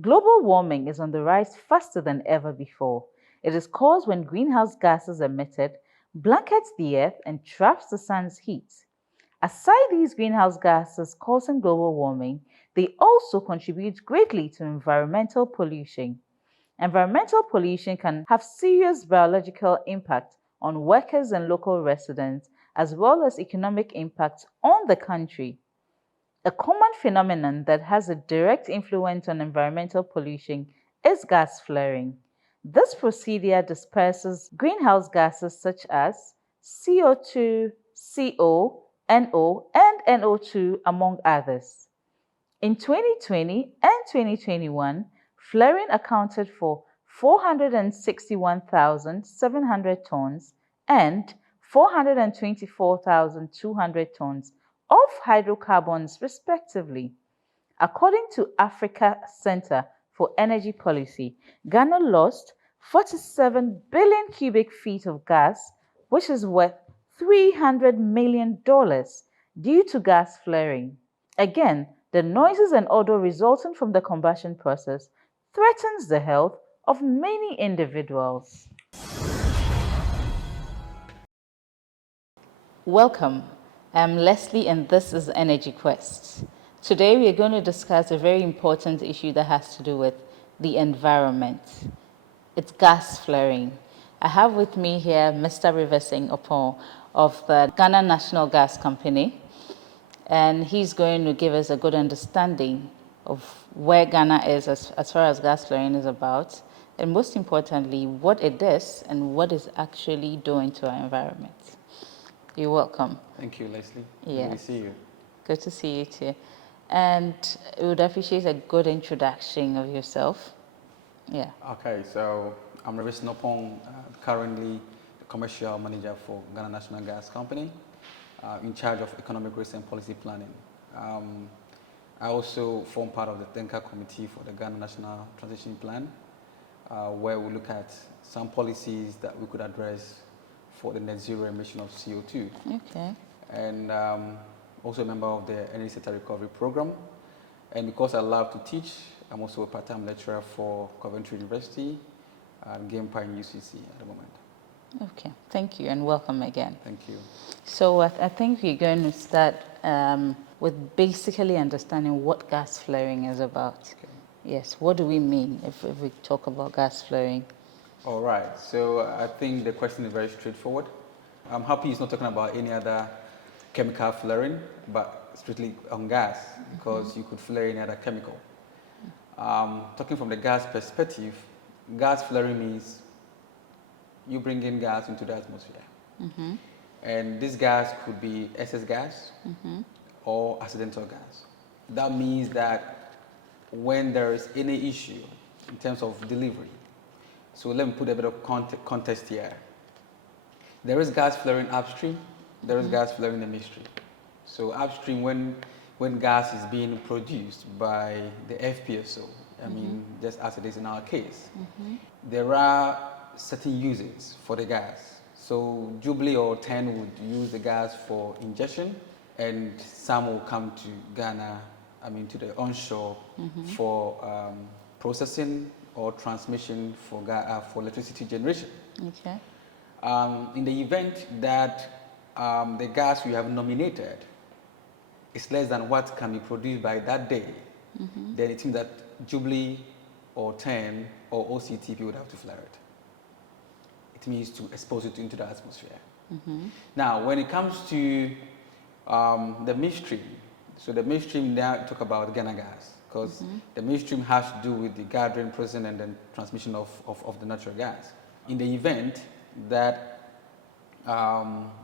Global warming is on the rise faster than ever before. It is caused when greenhouse gases emitted blankets the earth and traps the sun's heat. Aside these greenhouse gases causing global warming, they also contribute greatly to environmental pollution. Environmental pollution can have serious biological impact on workers and local residents, as well as economic impact on the country. A common phenomenon that has a direct influence on environmental pollution is gas flaring. This procedure disperses greenhouse gases such as CO2, CO, NO, and NO2, among others. In 2020 and 2021, flaring accounted for 461,700 tons and 424,200 tons of hydrocarbons, respectively. According to Africa Center for Energy Policy, Ghana lost 47 billion cubic feet of gas, which is worth $300 million due to gas flaring. Again, the noises and odor resulting from the combustion process threatens the health of many individuals. Welcome. I'm Leslie and this is Energy Quest. Today we are going to discuss a very important issue that has to do with the environment. It's gas flaring. I have with me here Mr. Riverson Oppong of the Ghana National Gas Company, and he's going to give us a good understanding of where Ghana is as far as gas flaring is about, and most importantly, what it is and what it's actually doing to our environment. You're welcome. Thank you, Leslie. Yes. Good to see you. Good to see you too. And we would appreciate a good introduction of yourself. Yeah. Okay, so I'm Riverson Oppong, currently the commercial manager for Ghana National Gas Company, in charge of economic risk and policy planning. I also form part of the Tenka committee for the Ghana National Transition Plan, where we look at some policies that we could address for the net zero emission of CO2. Okay. And also a member of the Energy Sector Recovery Program. And because I love to teach, I'm also a part-time lecturer for Coventry University and Gamepire in UCC at the moment. Okay, thank you and welcome again. Thank you. So I think we're going to start with basically understanding what gas flaring is about. Okay. Yes, what do we mean if we talk about gas flaring? All right, so I think the question is very straightforward. I'm happy it's not talking about any other chemical flaring, but strictly on gas, because you could flare any other chemical. Talking from the gas perspective, gas flaring means you bring in gas into the atmosphere. And this gas could be excess gas or accidental gas. That means that when there is any issue in terms of delivery, so let me put a bit of context here. There is gas flaring upstream, there is gas flaring in the midstream. So upstream, when gas is being produced by the FPSO, I mean, just as it is in our case, there are certain uses for the gas. So Jubilee or TEN would use the gas for injection, and some will come to Ghana, I mean, to the onshore for processing or transmission for electricity generation. Okay. In the event that the gas we have nominated is less than what can be produced by that day, then it means that Jubilee or TEN or OCTP would have to flare it. It means to expose it into the atmosphere. Now, when it comes to the midstream, so the midstream now talk about Ghana gas, because the midstream has to do with the gathering, processing, and then transmission of the natural gas. In the event that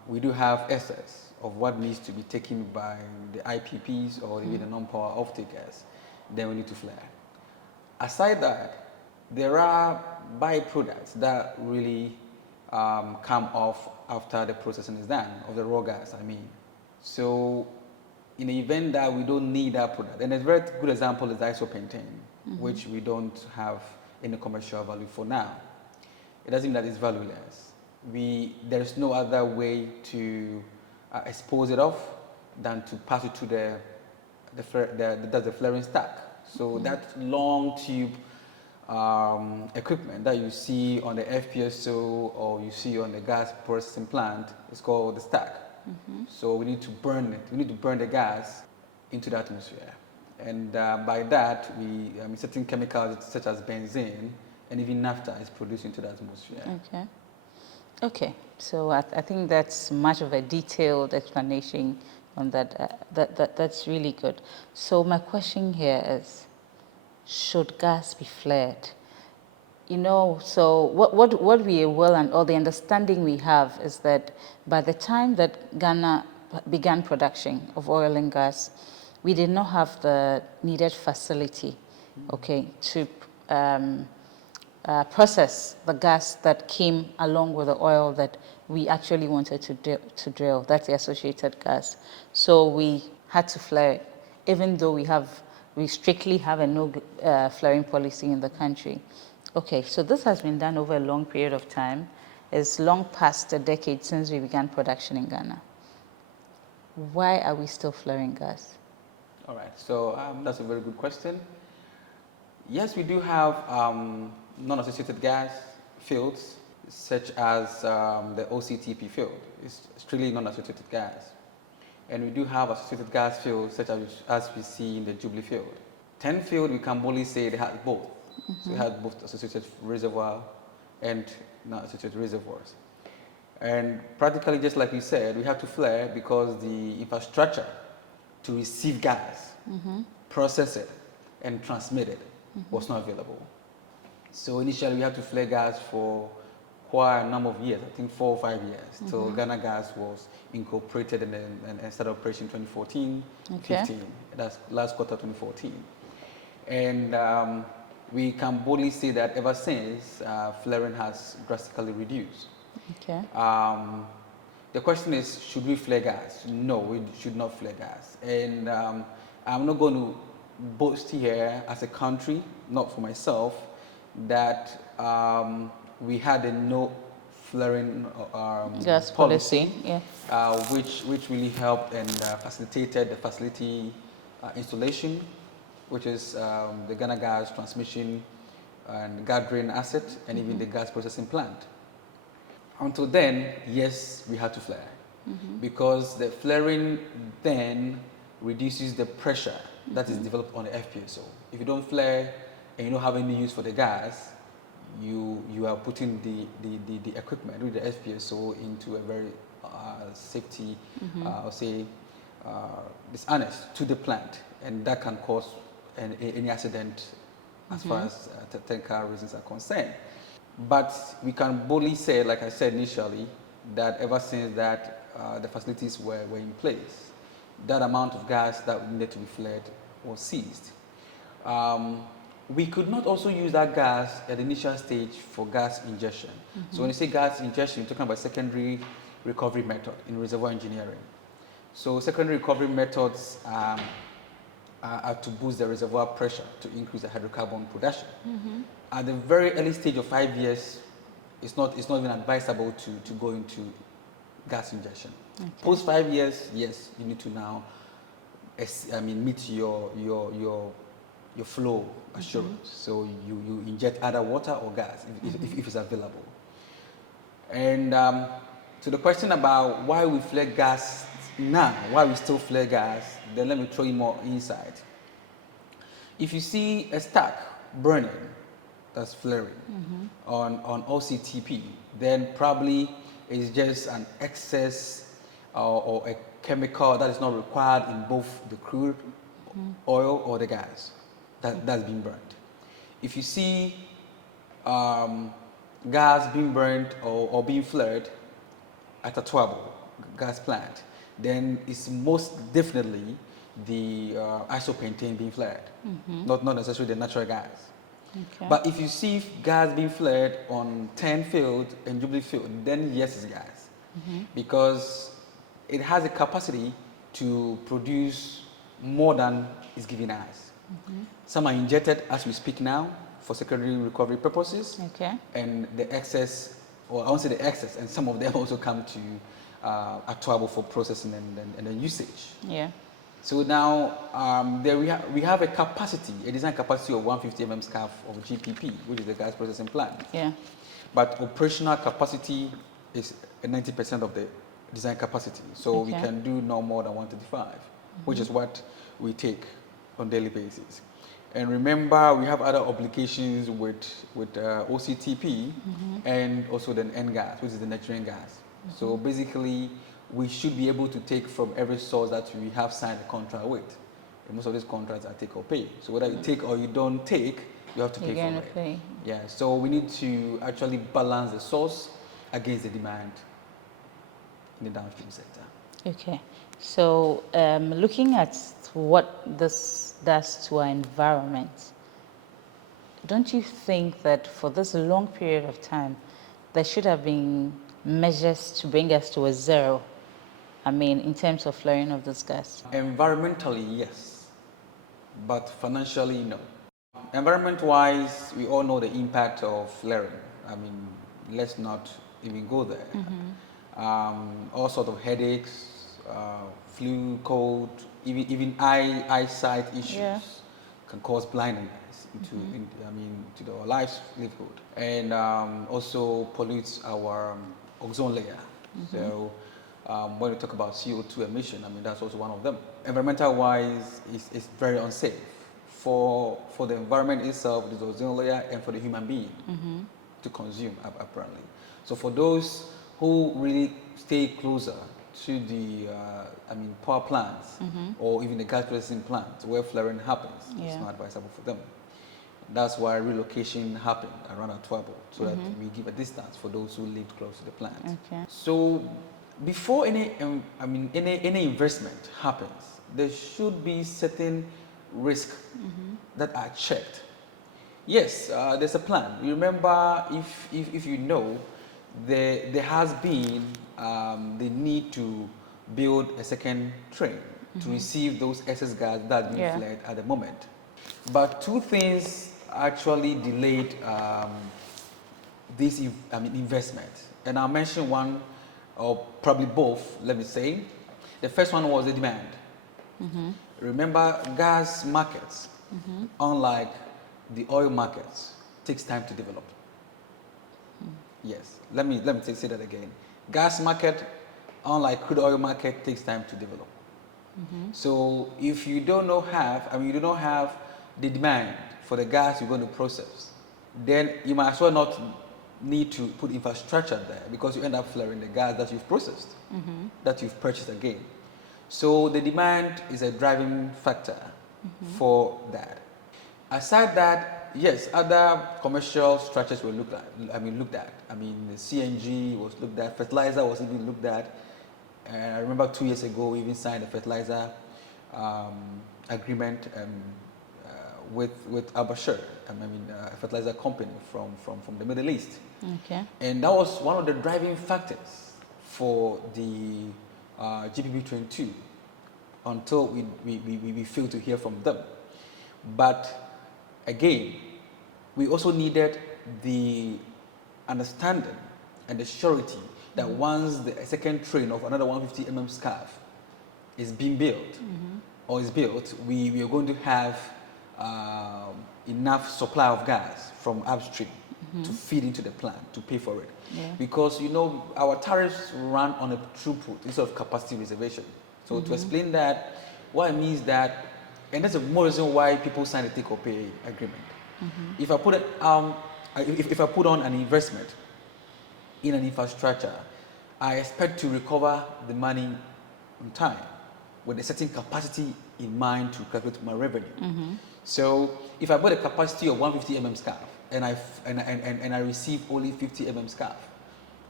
we do have excess of what needs to be taken by the IPPs or even the non-power off-takers, then we need to flare. Aside that, there are byproducts that really come off after the processing is done, of the raw gas, I mean. So in the event that we don't need that product, and a very good example is isopentane, which we don't have any commercial value for now. It doesn't mean that it's valueless. There is no other way to expose it off than to pass it to the flaring stack. So that long tube equipment that you see on the FPSO or you see on the gas processing plant is called the stack. So we need to burn it. We need to burn the gas into the atmosphere. And by that, certain chemicals such as benzene and even naphtha is produced into the atmosphere. Okay. Okay. So I think that's much of a detailed explanation on that. That's really good. So my question here is, should gas be flared? You know, so what we are well and all the understanding we have is that by the time that Ghana began production of oil and gas, we did not have the needed facility, okay, to process the gas that came along with the oil that we actually wanted to drill. That's the associated gas. So we had to flare it, even though we strictly have a no flaring policy in the country. Okay, so this has been done over a long period of time. It's long past a decade since we began production in Ghana. Why are we still flaring gas? All right, so that's a very good question. Yes, we do have non-associated gas fields, such as the OCTP field. It's strictly non-associated gas. And we do have associated gas fields, such as we see in the Jubilee field. 10 field, we can boldly say they have both. So we have both associated reservoir and non-associated reservoirs. And practically, just like we said, we have to flare because the infrastructure to receive gas, process it, and transmit it was not available. So initially, we had to flare gas for quite a number of years, I think 4 or 5 years, till Ghana Gas was incorporated and started operation in 2014, 15. That's last quarter 2014. And we can boldly say that ever since, flaring has drastically reduced. Okay. The question is, should we flare gas? No, we should not flare gas. And I'm not going to boast here as a country, not for myself, that we had a no flaring gas policy, yeah. which really helped and facilitated the facility installation, which is the Ghana Gas transmission and gathering asset, and even the gas processing plant. Until then, yes, we had to flare, because the flaring then reduces the pressure that is developed on the FPSO. If you don't flare and you don't have any use for the gas, you are putting the equipment with the FPSO into a very safety, I'll say, dishonest to the plant, and that can cause any accident as far as technical reasons are concerned. But we can boldly say, like I said initially, that ever since that the facilities were in place, that amount of gas that needed to be flared was seized. We could not also use that gas at the initial stage for gas injection. So when you say gas injection, you're talking about secondary recovery method in reservoir engineering. So secondary recovery methods are to boost the reservoir pressure to increase the hydrocarbon production. At the very early stage of 5 years, it's not even advisable to go into gas injection. Okay. Post 5 years, yes, you need to now meet your flow assurance. So you inject either water or gas if it's available. And to the question about why we flare gas now, why we still flare gas, then let me throw in more insight. If you see a stack burning, that's flaring, on OCTP, then probably it's just an excess or a chemical that is not required in both the crude oil or the gas that's being burned. If you see gas being burned or being flared at a Twabo gas plant, then it's most definitely the isopentane being flared, not necessarily the natural gas. Okay. But if you see gas being flared on 10 field and Jubilee field, then yes, it's gas, because it has a capacity to produce more than is given us. Some are injected as we speak now for secondary recovery purposes, and the excess, or I won't say the excess, and some of them also come to Atuabo for processing and then usage. Yeah. So now there we have a capacity, a design capacity of 150 mm scarf of GPP, which is the gas processing plant. Yeah. But operational capacity is 90% of the design capacity. So we Okay. can do no more than 135, which is what we take on daily basis. And remember, we have other obligations with OCTP and also the N gas, which is the Nigerian gas. So basically, we should be able to take from every source that we have signed a contract with. And most of these contracts are take or pay. So whether you take or you don't take, you have to pay You're for gonna it. pay. Yeah. So we need to actually balance the source against the demand in the downstream sector. Okay. So looking at what this does to our environment, don't you think that for this long period of time, there should have been measures to bring us to a zero? I mean, in terms of flaring of this gas. Environmentally, yes, but financially, no. Environment-wise, we all know the impact of flaring. I mean, let's not even go there. All sort of headaches, flu, cold, even eyesight issues Yeah. can cause blindness to our livelihood, and also pollutes our ozone layer. So when we talk about CO2 emission, I mean that's also one of them. Environmental wise, it's very unsafe for the environment itself, the ozone layer, and for the human being to consume apparently. So for those who really stay closer to the power plants or even the gas processing plants where flaring happens, it's Yeah. not advisable for them. That's why relocation happened around our trouble, so that we give a distance for those who live close to the plant. Okay. So before any investment happens, there should be certain risks that are checked. Yes, there's a plan. You remember, if you know, there has been the need to build a second train to receive those excess gas that's being Yeah. flared at the moment. But two things actually delayed this investment, and I'll mention one or probably both. Let me say, the first one was the demand. Remember, gas markets, unlike the oil markets, takes time to develop. Yes, let me say that again. Gas market, unlike crude oil market, takes time to develop. So if you do not have the demand for the gas you're going to process, then you might as well not need to put infrastructure there, because you end up flaring the gas that you've processed, that you've purchased again. So the demand is a driving factor for that. Aside that, yes, other commercial structures were looked at. The CNG was looked at, fertilizer was even looked at. And I remember 2 years ago, we even signed a fertilizer agreement with Abashir, a fertilizer company from the Middle East. Okay. And that was one of the driving factors for the GPP 22 until we failed to hear from them. But again, we also needed the understanding and the surety that once the second train of another 150 mm scarf is being built or is built, we are going to have enough supply of gas from upstream to feed into the plant to pay for it. Yeah. Because our tariffs run on a throughput instead of capacity reservation. So to explain that, what it means that, and that's the more reason why people sign a take or pay agreement. If I put it, if I put on an investment in an infrastructure, I expect to recover the money on time with a certain capacity in mind to calculate my revenue. So if I bought a capacity of 150 mm scarf and I receive only 50 mm scarf,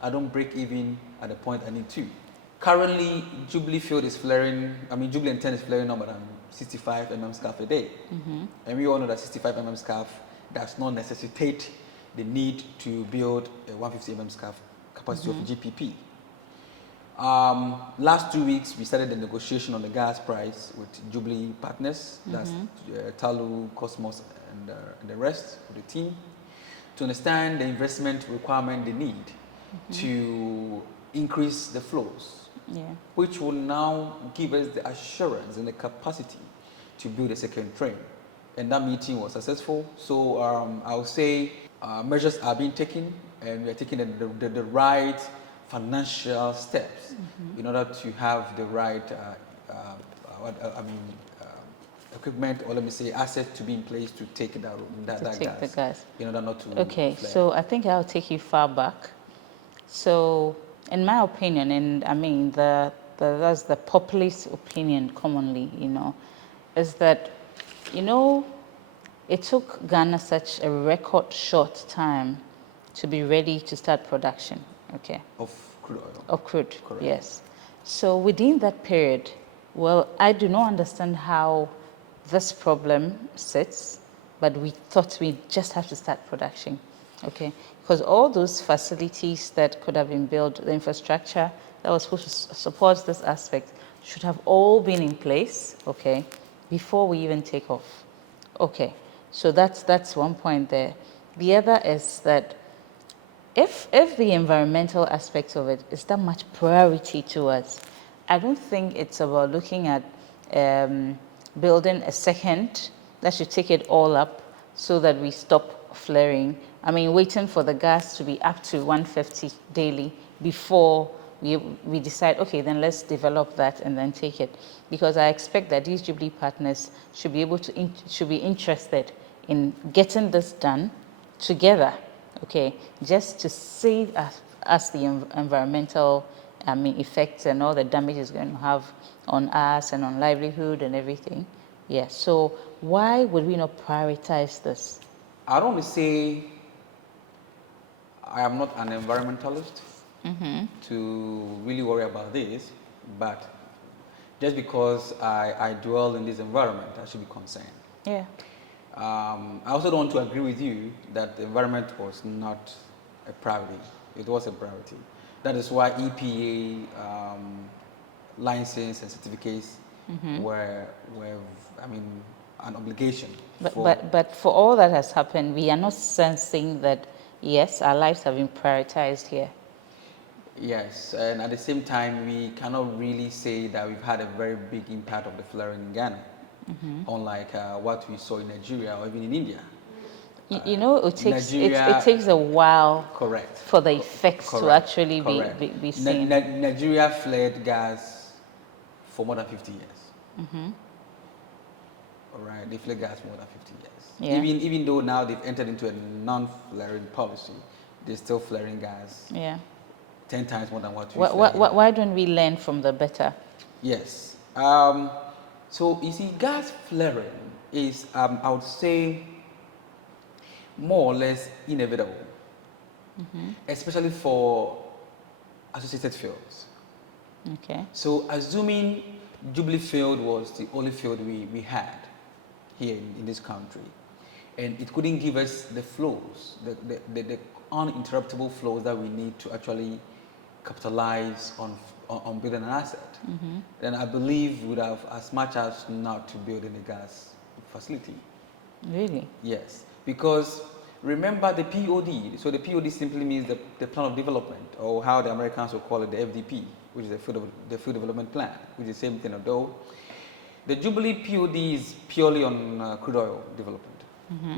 I don't break even at the point I need to. Currently, Jubilee field is flaring. Jubilee and 10 is flaring no more than 65 mm scarf a day, and we all know that 65 mm scarf does not necessitate the need to build a 150 mm scarf capacity of GPP. Last 2 weeks, we started the negotiation on the gas price with Jubilee partners, that's Talu, Cosmos, and the rest of the team, to understand the investment requirement they need to increase the flows Yeah. which will now give us the assurance and the capacity to build a second train. And that meeting was successful. So I would say measures are being taken, and we are taking the right financial steps in order to have the right, I mean, equipment, or let me say assets to be in place to take that Take the gas gas. in order not to Okay, flare. so I think I'll take you far back. So, in my opinion, and I mean that's the populist opinion commonly, is that, it took Ghana such a record short time to be ready to start production. Okay. Of crude oil. Of crude, Correct. yes. So within that period, well, I do not understand how this problem sits, but we thought we just have to start production, okay? Because all those facilities that could have been built, the infrastructure that was supposed to support this aspect should have all been in place, okay, before we even take off. Okay, so that's one point there. The other is that if the environmental aspect of it is that much priority to us, I don't think it's about looking at building a second that should take it all up so that we stop flaring. I mean, waiting for the gas to be up to 150 daily before we decide, okay, then let's develop that and then take it. Because I expect that these Jubilee partners should be able to, should be interested in getting this done together, okay, just to save us the environmental, effects and all the damage it's going to have on us and on livelihood and everything. Yeah, so why would we not prioritize this? I don't want to say I am not an environmentalist to really worry about this, but just because I dwell in this environment, I should be concerned. Yeah. I also don't want to agree with you that the environment was not a priority. It was a priority. That is why EPA license and certificates were, I mean, an obligation. But for all that has happened, we are not sensing that, yes, our lives have been prioritized here. Yes, and at the same time, we cannot really say that we've had a very big impact of the flaring in Ghana, unlike what we saw in Nigeria or even in India. It takes a while Correct. for the effects to actually be seen. Nigeria flared gas for more than 50 years. All right, they flared gas for more than 50 years. Yeah. Even though now they've entered into a non-flaring policy, they're still flaring gas. Yeah. 10 times more than what we why don't we learn from the better? Yes. So you see, gas flaring is, I would say, more or less inevitable, especially for associated fields. Okay. So assuming Jubilee field was the only field we had here in this country, and it couldn't give us the flows, the uninterruptible flows that we need to actually capitalize on building an asset, then I believe we would have as much as not to build any gas facility. Really? Yes, because remember the POD. So the POD simply means the plan of development, or how the Americans will call it, the FDP, which is the field development plan, which is the same thing. Although the Jubilee POD is purely on crude oil development.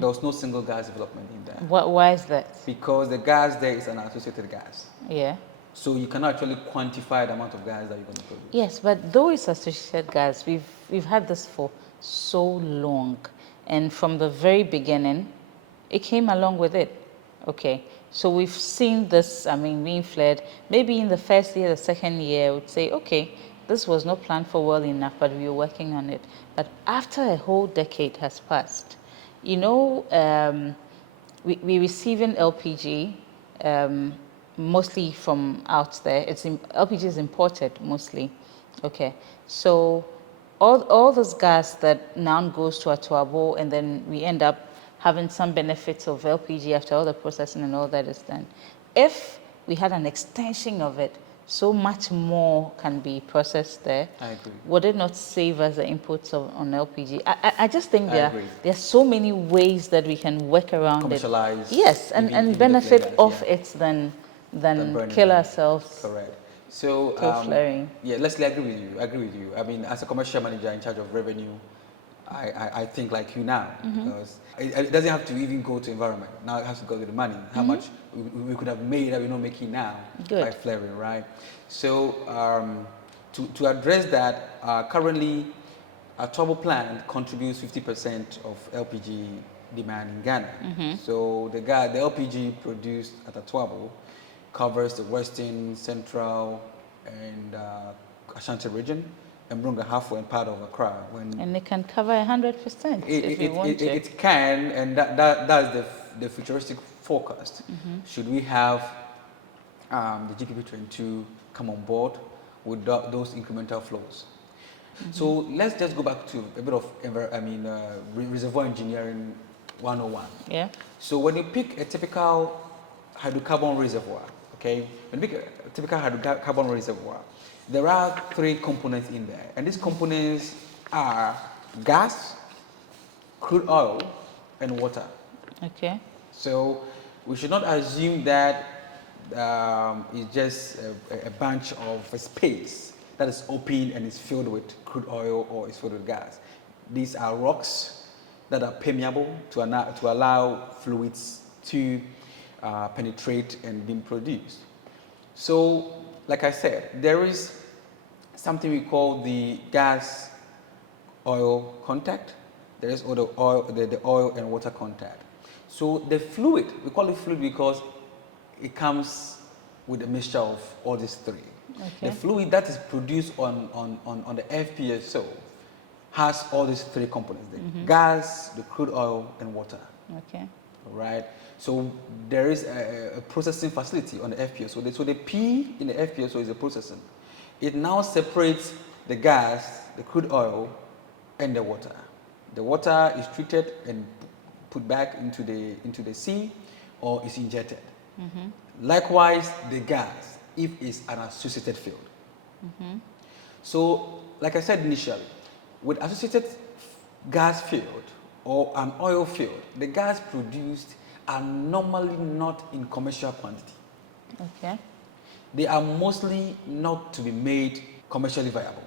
There was no single gas development in there. Why is that? Because the gas there is an associated gas. Yeah. So you cannot actually quantify the amount of gas that you're going to produce. Yes, but though it's associated gas, we've had this for so long, and from the very beginning, it came along with it. Okay, so we've seen this. Being flared. Maybe in the first year, the second year, I would say, okay, this was not planned for well enough, but we were working on it. But after a whole decade has passed, we're receiving LPG. Mostly from out there. LPG is imported mostly. Okay, so all this gas that now goes to Atuabo, and then we end up having some benefits of LPG after all the processing and all that is done. If we had an extension of it, so much more can be processed there. I agree. Would it not save us the inputs on LPG? I just think there are so many ways that we can work around commercialize it. Yes, and benefit off it than kill ourselves. Correct. So, So flaring. yeah, Leslie, I agree with you. I agree with you. I mean, as a commercial manager in charge of revenue, I think like you now, because it doesn't have to even go to environment. Now it has to go to the money. How much we could have made that we're not making now by Good. flaring, right? So, to address that, currently, our turbo plant contributes 50% of LPG demand in Ghana. So the LPG produced at a turbo covers the western, central, and Ashanti region, and Brunga halfway and part of Accra. And it can cover 100% if we want to. It can, and that's the futuristic forecast. Should we have the GPP22 come on board with those incremental flows? So let's just go back to a bit of reservoir engineering 101. Yeah. So when you pick a typical hydrocarbon reservoir, okay, when you pick a typical hydrocarbon reservoir, there are three components in there, and these components are gas, crude oil, and water. Okay. So we should not assume that it's just a bunch of a space that is open and is filled with crude oil or is filled with gas. These are rocks that are permeable to allow fluids to penetrate and be produced. So, like I said, there is something we call the gas oil contact. There is the oil and water contact. So the fluid, we call it fluid because it comes with a mixture of all these three. Okay. The fluid that is produced on the FPSO has all these three components: the gas, the crude oil, and water. Okay. All right. So there is a processing facility on the FPSO. So the P in the FPSO is the processing. It now separates the gas, the crude oil, and the water. The water is treated and put back into the sea, or is injected. Likewise, the gas, if it's an associated field. So, like I said initially, with associated gas field or an oil field, the gas produced are normally not in commercial quantity. Okay. They are mostly not to be made commercially viable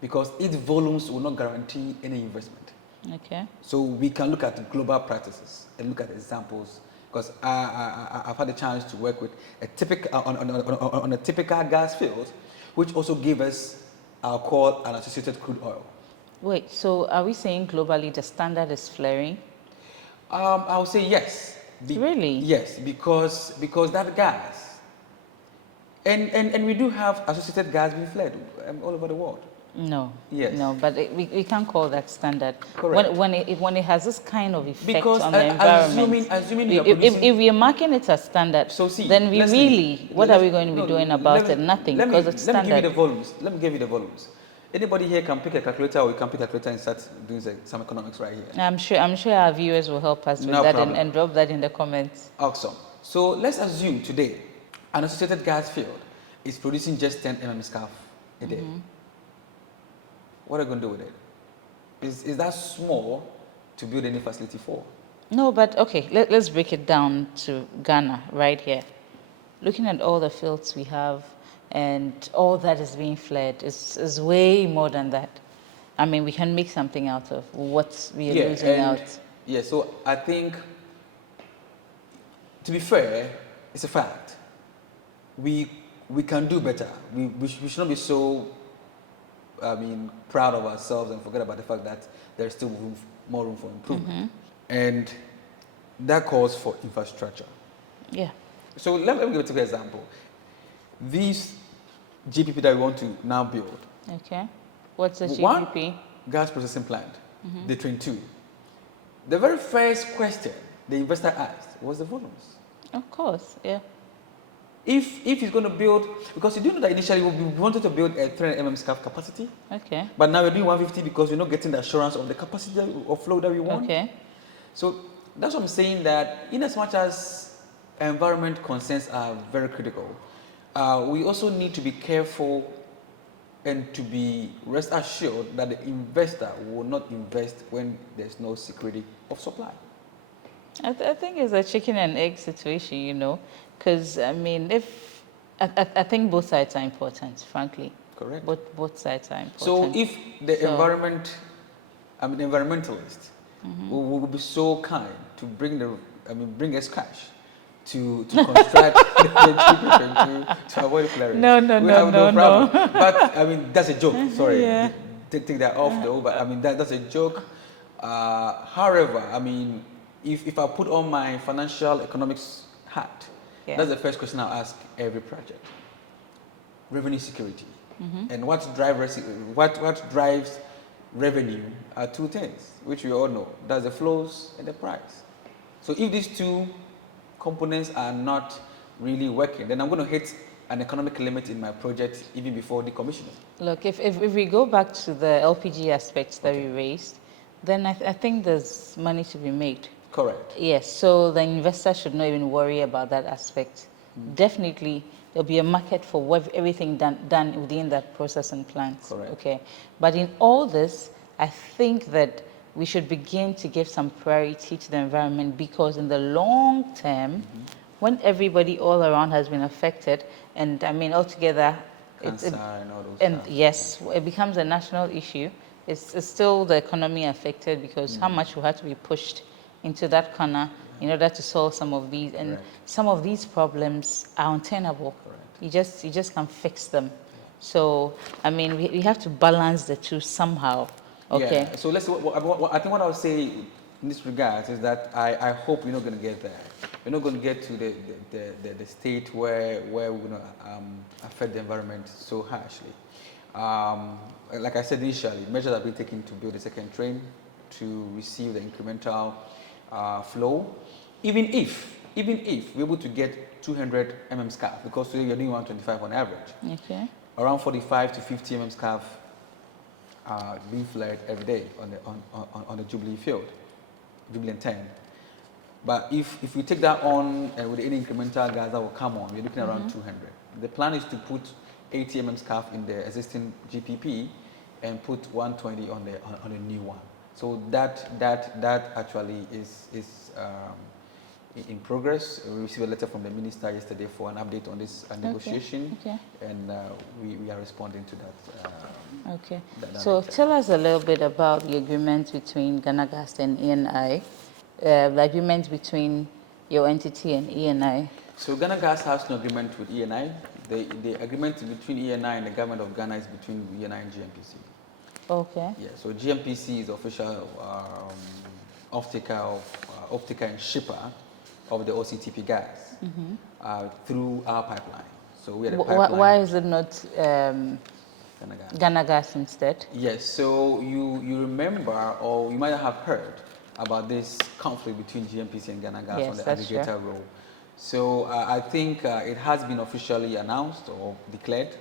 because its volumes will not guarantee any investment. Okay. So we can look at global practices and look at examples, because I've had a chance to work with a typical on a typical gas field, which also gave us our call an associated crude oil. Wait, so are we saying globally the standard is flaring? I would say yes. Really? Yes, because that gas, and we do have associated gas being flared all over the world. No. Yes. No, but we can't call that standard. Correct. When it has this kind of effect Because on the environment. assuming you are producing, if we are marking it as standard, so see, then we Leslie, really, what are we going to be doing about it? Nothing, because it's Let me give you standard. the volumes. Let me give you the volumes. Anybody here can pick a calculator, or you can pick a calculator and start doing some economics right here. I'm sure our viewers will help us with No that problem. and drop that in the comments. Awesome. So let's assume today an associated gas field is producing just 10 MMscf a day. What are you going to do with it? Is that small to build any facility for? No, but okay, let's break it down to Ghana right here. Looking at all the fields we have and all that is being flared is way more than that. I mean, we can make something out of what we are losing out. Yeah, so I think, to be fair, it's a fact. We can do better. We should not be so, proud of ourselves and forget about the fact that there's still more room for improvement. And that calls for infrastructure. Yeah. So let me give a typical example. These GPP that we want to now build. Okay. What's the GPP? One, gas processing plant, the train 2. The very first question the investor asked was the volumes. Of course, yeah. If he's going to build, because you do know that initially we wanted to build a 300 MMscf capacity. Okay. But now we're doing 150 because we're not getting the assurance of the capacity of flow that we want. Okay. So that's what I'm saying, that in as much as environment concerns are very critical, we also need to be careful and to be rest assured that the investor will not invest when there's no security of supply. I think it's a chicken and egg situation, because I mean, if I think both sides are important, frankly. Correct. Both sides are So important. if the So, environmentalists will be so kind to bring us cash to construct the GPP to avoid flaring, no, no, we no, have no no, problem. no. But I mean, that's a joke. Sorry, Yeah. take that off though. But I mean, that's a joke. However, I mean, if I put on my financial economics hat, Yeah. that's the first question I'll ask every project: revenue security. And what drives revenue are two things, which we all know. That's the flows and the price. So if these two components are not really working, then I'm going to hit an economic limit in my project even before decommissioning. Look, if we go back to the LPG aspects that we raised, then I think there's money to be made. Correct. Yes, so the investor should not even worry about that aspect. Definitely, there'll be a market for everything done within that processing plant. Correct. Okay, but in all this, I think that we should begin to give some priority to the environment, because in the long term, when everybody all around has been affected, and I mean altogether, Cancer and all those and stuff. yes, it becomes a national issue. It's still the economy affected, because how much will have to be pushed into that corner in order to solve some of these, and Correct. some of these problems are untenable. Correct. You just can't fix them. So I mean, we have to balance the two somehow. Okay. Yeah. So I think what I would say in this regard is that I hope we're not going to get there. We're not going to get to the state where we're going to affect the environment so harshly. Like I said initially, measures have been taken to build a second train to receive the incremental flow. Even if we're able to get 200 scarf, because today you're doing 125 on average, Okay. around 45 to 50 scarf being flared every day on the Jubilee field, Jubilee and 10. But if we take that on with any incremental gas that will come on, we're looking around 200. The plan is to put 80 scarf in the existing GPP and put 120 on the new one. So that actually is in progress. We received a letter from the minister yesterday for an update on this negotiation, Okay. and we are responding to that. Okay. So Tell us a little bit about the agreement between Ghana Gas and ENI, the agreement between your entity and ENI. So Ghana Gas has no agreement with ENI. The agreement between ENI and the government of Ghana is between ENI and GNPC. Okay. Yeah, so GNPC is the official off-taker and shipper of the OCTP gas through our pipeline. So we are the pipeline. Why is it not Ghana Gas. Ghana Gas instead? Yes, so you remember, or you might have heard about this conflict between GNPC and Ghana Gas on the aggregator role. So I think it has been officially announced or declared,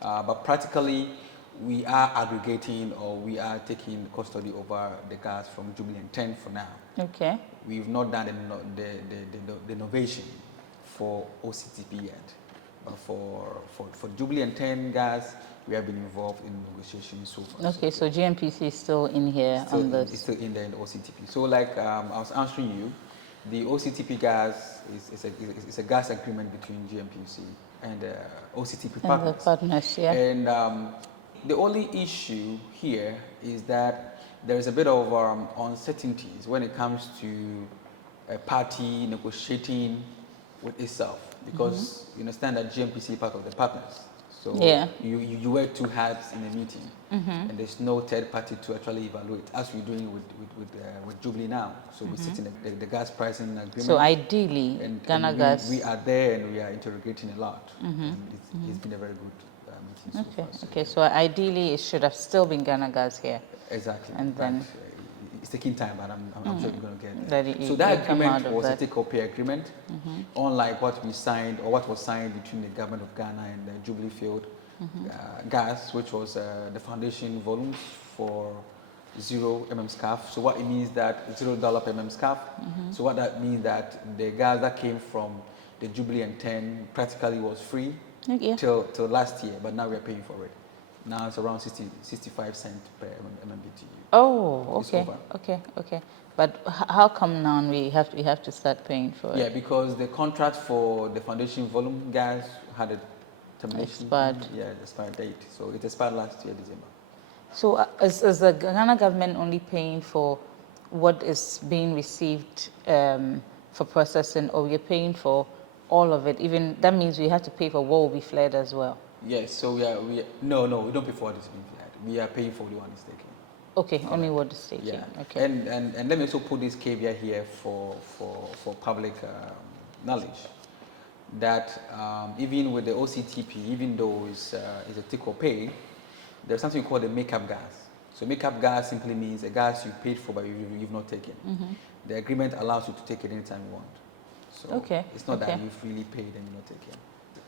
but practically we are aggregating, or we are taking custody over the gas from Jubilee and 10 for now. Okay. We've not done the innovation for OCTP yet, but for Jubilee and 10 gas, we have been involved in negotiations so far. Okay, so GNPC is still in here on this. It's still in there in the OCTP. So like I was answering you, the OCTP gas is a gas agreement between GNPC and OCTP partners. And the partners, yeah. And the only issue here is that there is a bit of uncertainties when it comes to a party negotiating with itself, because you understand that GNPC is part of the partners. So you wear two hats in a meeting, and there's no third party to actually evaluate, as we're doing with Jubilee now. So we sit in the gas pricing agreement. So ideally, Ghana Gas. We are there and we are interrogating a lot. And it's been a very good meeting so far. Okay, so ideally it should have still been Ghana Gas here. Exactly. And then it's taking time, but I'm sure we're going to get there. So that agreement was a take-or-pay agreement, unlike what we signed, or what was signed between the government of Ghana and the Jubilee Field Gas, which was the foundation volumes for 0 scarf. So what it means that $0 per scarf. So what that means that the gas that came from the Jubilee and 10 practically was free till last year, but now we are paying for it. Now it's around 65 cents per MMBTU. Oh, It's okay, over. okay. But how come now we have to start paying for Yeah, it? because the contract for the foundation volume gas had a termination. Expired. Yeah, the expired date. So it expired last year, December. So is the Ghana government only paying for what is being received for processing, or we're paying for all of it? Even that means we have to pay for what will be flared as well. Yes, so we don't pay for what is being flagged. We are paying for the one is taken. Okay, only Correct. what is taken. Yeah. Okay. And let me also put this caveat here for public knowledge that even with the OCTP, even though it's a take or pay, there's something called the makeup gas. So makeup gas simply means a gas you paid for but you've not taken. The agreement allows you to take it anytime you want. So Okay, it's not that okay. you've really paid and you're not taking.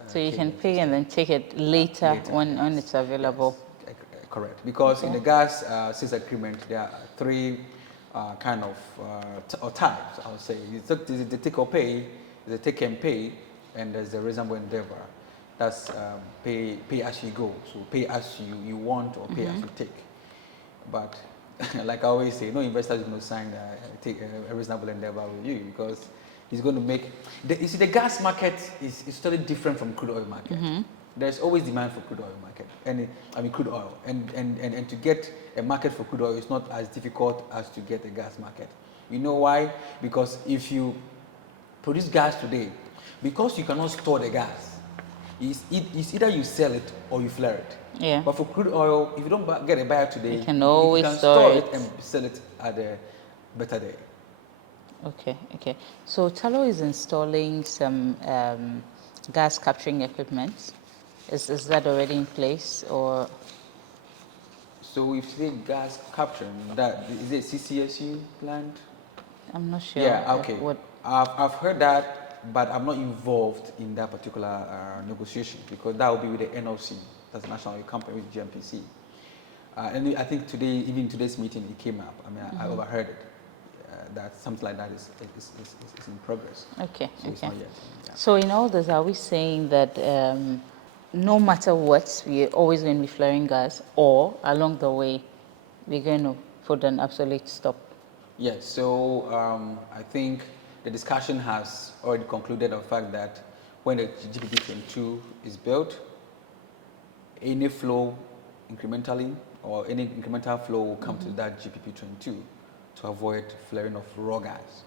So you can caveat pay and system. then take it later, Later, when yes. it's available. Yes, correct. Because in Okay. the gas sales agreement, there are three kind of or types, I would say. There's the take or pay, there's the take and pay, and there's the reasonable endeavor. That's pay as you go. So pay as you want or pay as you take. But like I always say, no investor is going to sign take a reasonable endeavor with you because he's going to make. You see, the gas market is totally different from crude oil market. There's always demand for crude oil market, crude oil, and to get a market for crude oil is not as difficult as to get a gas market. You know why? Because if you produce gas today, because you cannot store the gas, it's either you sell it or you flare it. Yeah. But for crude oil, if you don't get a buyer today, You can you always can store store it it. and sell it at a better day. Okay. So Talo is installing some gas capturing equipment. Is that already in place, or? So if you say gas capture, that is it CCSU plant? I'm not sure. Yeah, okay. What? I've heard that, but I'm not involved in that particular negotiation because that will be with the NOC, that's the national oil company with GNGC. And I think even today's meeting, it came up. I mean, I overheard it. That something like that is in progress. Okay. So it's not yet. Yeah. So in all this, are we saying that no matter what, we're always going to be flaring gas, or along the way, we're going to put an absolute stop? Yes, so I think the discussion has already concluded on the fact that when the GPP22 is built, any flow incrementally or any incremental flow will come to that GPP22 to avoid flaring of raw gas.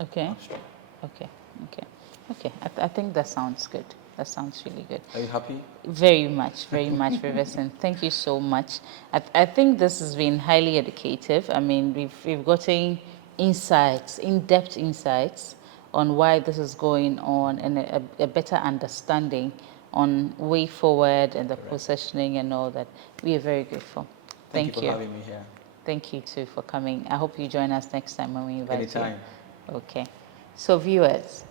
Okay. Upstream. Okay. I think that sounds good. That sounds really good. Are you happy? Very much, Riverson. Thank you so much. I think this has been highly educative. I mean, we've gotten insights, in-depth insights on why this is going on, and a better understanding on way forward and the positioning and all that. We are very grateful. Thank you for having me here. Thank you too for coming. I hope you join us next time when we invite Anytime. you. Okay. So viewers,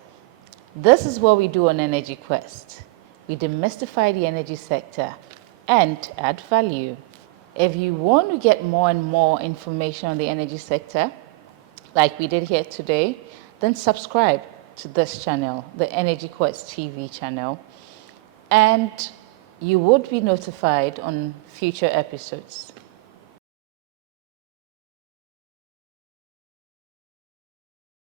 this is what we do on Energy Quest. We demystify the energy sector and add value. If you want to get more and more information on the energy sector, like we did here today, then subscribe to this channel, the Energy Quest TV channel, and you would be notified on future episodes.